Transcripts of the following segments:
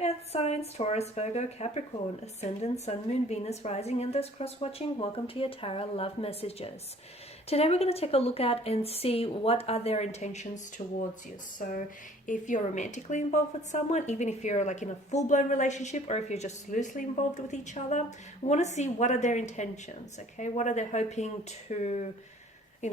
earth signs, Taurus, Virgo, Capricorn, Ascendant, Sun, Moon, Venus, Rising, and those cross-watching. Welcome to your tarot love messages. Today we're going to take a look at and see what are their intentions towards you. So if you're romantically involved with someone, even if you're like in a full-blown relationship, or if you're just loosely involved with each other, we want to see what are their intentions, okay? What are they hoping to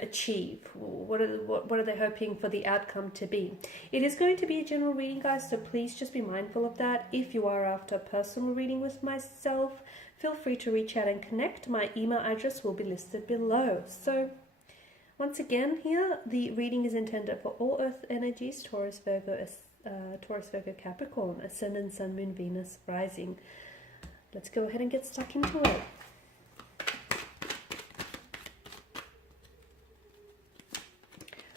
achieve? What are they hoping for the outcome to be? It is going to be a general reading, guys, so please just be mindful of that. If you are after a personal reading with myself, feel free to reach out and connect. My email address will be listed below. So once again, here the reading is intended for all earth energies, Taurus, Virgo, Capricorn, Ascendant, Sun, Moon, Venus, Rising. Let's go ahead and get stuck into it.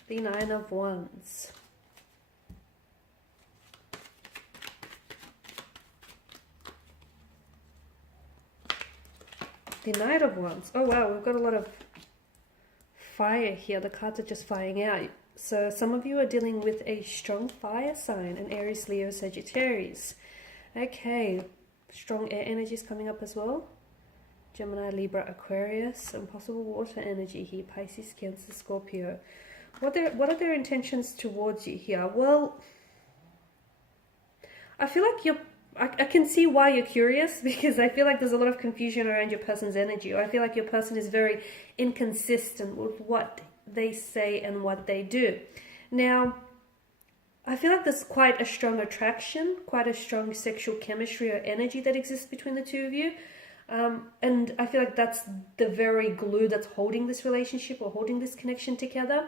The Nine of Wands. The Knight of Wands. Oh wow, we've got a lot of fire here. The cards are just firing out. So some of you are dealing with a strong fire sign, an Aries, Leo, Sagittarius. Okay, strong air energies coming up as well. Gemini, Libra, Aquarius, and possible water energy here, Pisces, Cancer, Scorpio. What are their intentions towards you here? Well, I feel like I can see why you're curious, because I feel like there's a lot of confusion around your person's energy, or I feel like your person is very inconsistent with what they say and what they do. Now, I feel like there's quite a strong attraction, quite a strong sexual chemistry or energy that exists between the two of you. And I feel like that's the very glue that's holding this relationship or holding this connection together.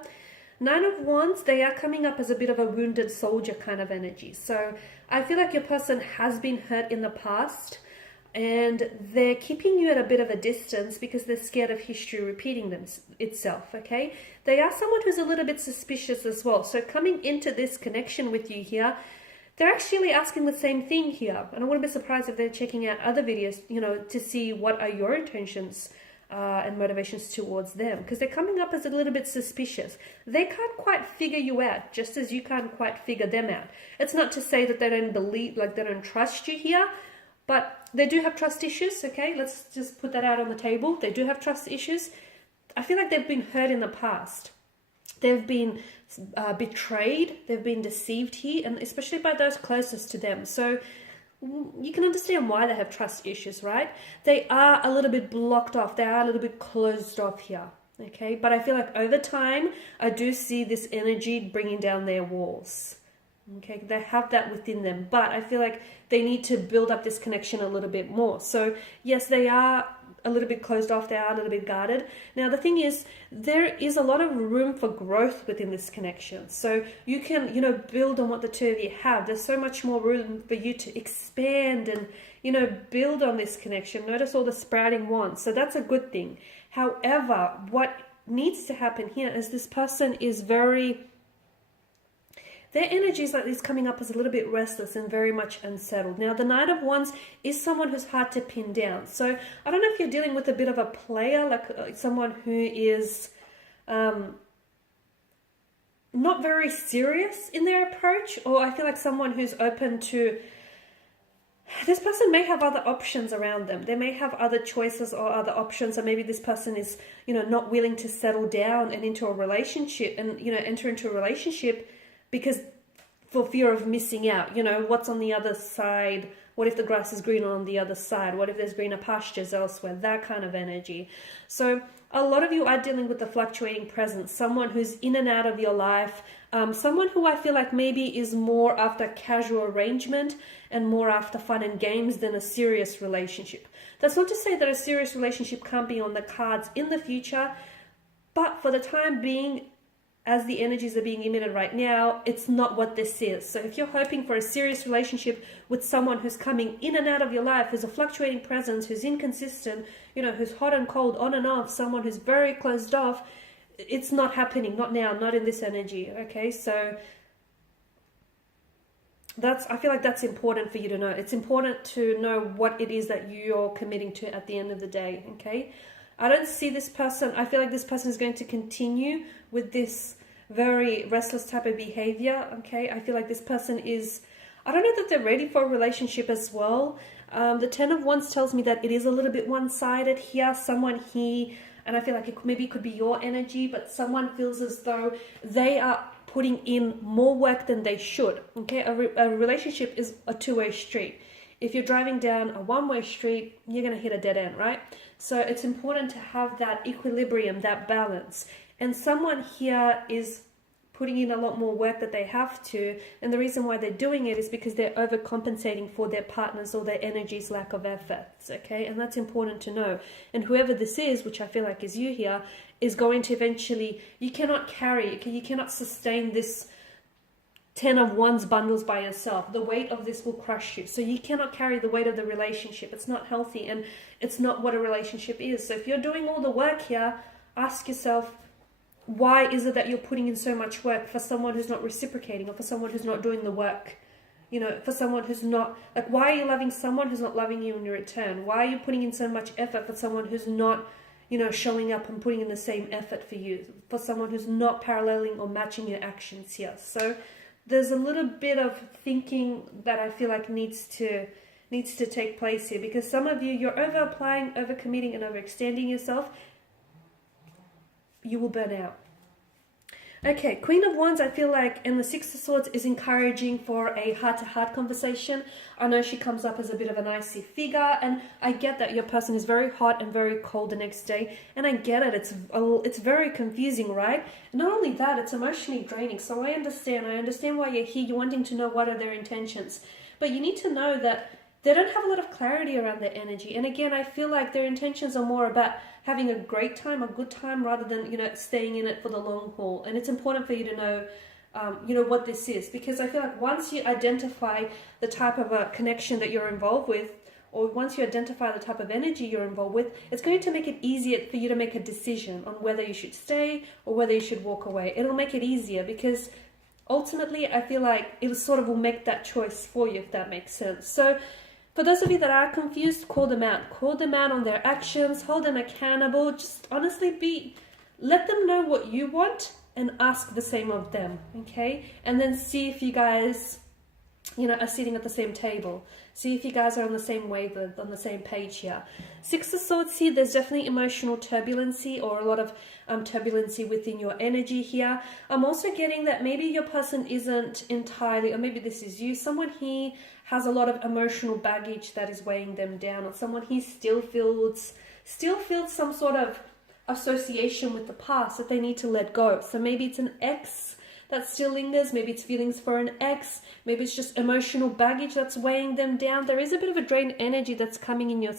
Nine of Wands, they are coming up as a bit of a wounded soldier kind of energy. So I feel like your person has been hurt in the past and they're keeping you at a bit of a distance because they're scared of history repeating itself, okay? They are someone who's a little bit suspicious as well. So coming into this connection with you here, they're actually asking the same thing here. And I wouldn't be surprised if they're checking out other videos, to see what are your intentions and motivations towards them, because they're coming up as a little bit suspicious. They can't quite figure you out, just as you can't quite figure them out. It's not to say that they don't believe, like they don't trust you here, but they do have trust issues, okay? Let's just put that out on the table. They do have trust issues. I feel like they've been hurt in the past. They've been betrayed, they've been deceived here, and especially by those closest to them. So you can understand why they have trust issues, right? They are a little bit blocked off. They are a little bit closed off here, okay? But I feel like over time, I do see this energy bringing down their walls, okay? They have that within them, but I feel like they need to build up this connection a little bit more. So yes, they are a little bit closed off, they are a little bit guarded. Now the thing is, there is a lot of room for growth within this connection. So you can, build on what the two of you have. There's so much more room for you to expand and, build on this connection. Notice all the sprouting wands. So that's a good thing. However, what needs to happen here is this person is their energy is like this, coming up as a little bit restless and very much unsettled. Now, the Knight of Wands is someone who's hard to pin down. So I don't know if you're dealing with a bit of a player, like someone who is not very serious in their approach, or I feel like someone who's open to... This person may have other options around them. They may have other choices or other options, or maybe this person is, not willing to settle down and into a relationship and, enter into a relationship because for fear of missing out, what's on the other side? What if the grass is greener on the other side? What if there's greener pastures elsewhere? That kind of energy. So a lot of you are dealing with the fluctuating presence, someone who's in and out of your life, someone who I feel like maybe is more after casual arrangement and more after fun and games than a serious relationship. That's not to say that a serious relationship can't be on the cards in the future, but for the time being, as the energies are being emitted right now, it's not what this is. So if you're hoping for a serious relationship with someone who's coming in and out of your life, who's a fluctuating presence, who's inconsistent, who's hot and cold, on and off, someone who's very closed off, it's not happening, not now, not in this energy, okay? So I feel like that's important for you to know. It's important to know what it is that you're committing to at the end of the day, okay? I don't see this person, I feel like this person is going to continue with this very restless type of behavior, okay? I feel like this person is I don't know that they're ready for a relationship as well. The Ten of Wands tells me that it is a little bit one-sided here. Someone here, and I feel like maybe it could be your energy, but someone feels as though they are putting in more work than they should. Okay, a relationship is a two-way street. If you're driving down a one-way street, you're going to hit a dead end, right? So it's important to have that equilibrium, that balance. And someone here is putting in a lot more work that they have to, and the reason why they're doing it is because they're overcompensating for their partners or their energy's lack of efforts, okay? And that's important to know. And whoever this is, which I feel like is you here, is going to eventually, you cannot sustain this Ten of Wands bundles by yourself. The weight of this will crush you. So you cannot carry the weight of the relationship. It's not healthy, and it's not what a relationship is. So if you're doing all the work here, ask yourself, why is it that you're putting in so much work for someone who's not reciprocating, or for someone who's not doing the work? You know, for someone who's not, like, why are you loving someone who's not loving you in return? Why are you putting in so much effort for someone who's not, you know, showing up and putting in the same effort for you? For someone who's not paralleling or matching your actions here. So there's a little bit of thinking that I feel like needs to take place here, because some of you, you're over applying, over committing, and overextending yourself. You will burn out. Okay, Queen of Wands, I feel like, and the Six of Swords is encouraging for a heart-to-heart conversation. I know she comes up as a bit of an icy figure, and I get that your person is very hot and very cold the next day, and I get it. It's very confusing, right? And not only that, it's emotionally draining. So I understand why you're here. You're wanting to know what are their intentions, but you need to know that they don't have a lot of clarity around their energy. And again, I feel like their intentions are more about having a great time, a good time, rather than, you know, staying in it for the long haul. And it's important for you to know, you know, what this is, because I feel like once you identify the type of a connection that you're involved with, or once you identify the type of energy you're involved with, it's going to make it easier for you to make a decision on whether you should stay or whether you should walk away. It'll make it easier, because ultimately I feel like it sort of will make that choice for you, if that makes sense. So for those of you that are confused, call them out. Call them out on their actions, hold them accountable. Just honestly let them know what you want and ask the same of them, okay? And then see if you guys, you know, are sitting at the same table. See if you guys are on the same wavelength, on the same page here. Six of Swords here, there's definitely emotional turbulency, or a lot of turbulency within your energy here. I'm also getting that maybe your person isn't entirely, or maybe this is you, someone here has a lot of emotional baggage that is weighing them down, or someone here still feels some sort of association with the past that they need to let go. So maybe it's an ex that still lingers, maybe it's feelings for an ex, maybe it's just emotional baggage that's weighing them down. There is a bit of a drained energy that's coming in your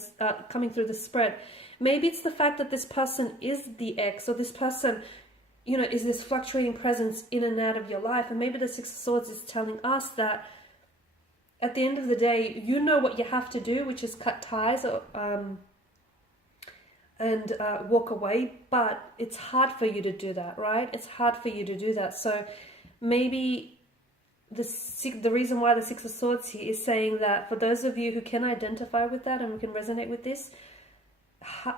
coming through the spread. Maybe it's the fact that this person is the ex, or this person, you know, is this fluctuating presence in and out of your life. And maybe the Six of Swords is telling us that at the end of the day, you know what you have to do, which is cut ties, or and walk away, but it's hard for you to do that, right? It's hard for you to do that. So maybe the reason why the Six of Swords here is saying that for those of you who can identify with that and who can resonate with this,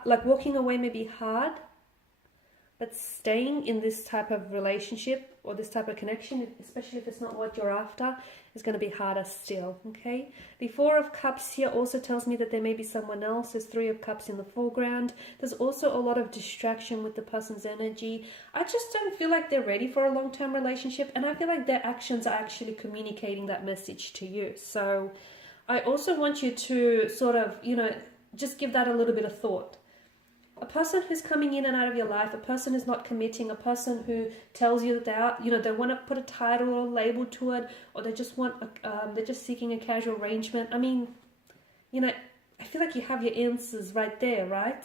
like walking away may be hard, but staying in this type of relationship or this type of connection, especially if it's not what you're after, is going to be harder still, okay? The Four of Cups here also tells me that there may be someone else. There's Three of Cups in the foreground. There's also a lot of distraction with the person's energy. I just don't feel like they're ready for a long-term relationship, and I feel like their actions are actually communicating that message to you. So I also want you to sort of, you know, just give that a little bit of thought. A person who's coming in and out of your life, a person who's not committing, a person who tells you that they are, you know, they want to put a title or a label to it, or they just want, they're just seeking a casual arrangement. I mean, you know, I feel like you have your answers right there, right?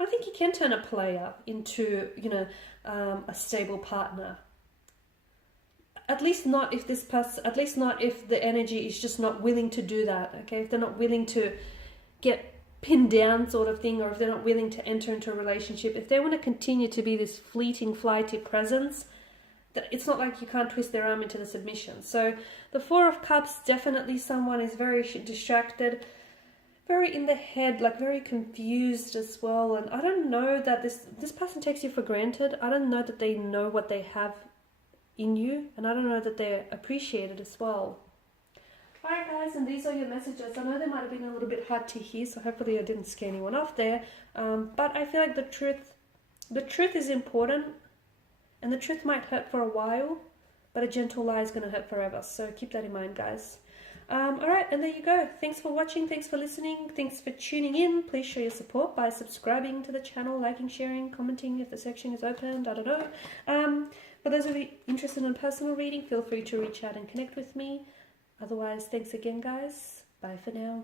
I think you can turn a player into, you know, a stable partner. At least not if this person, at least not if the energy is just not willing to do that, okay? If they're not willing to get pinned down sort of thing, or if they're not willing to enter into a relationship, if they want to continue to be this fleeting, flighty presence, that it's not like you can't twist their arm into the submission. So the Four of Cups, definitely someone is very distracted, very in the head, like very confused as well. And I don't know that this person takes you for granted. I don't know that they know what they have in you, and I don't know that they're appreciated as well. Alright guys, and these are your messages. I know they might have been a little bit hard to hear, so hopefully I didn't scare anyone off there. But I feel like the truth is important, and the truth might hurt for a while, but a gentle lie is going to hurt forever. So keep that in mind, guys. Alright, and there you go. Thanks for watching, thanks for listening, thanks for tuning in. Please show your support by subscribing to the channel, liking, sharing, commenting if the section is opened, I don't know. For those of you interested in a personal reading, feel free to reach out and connect with me. Otherwise, thanks again, guys. Bye for now.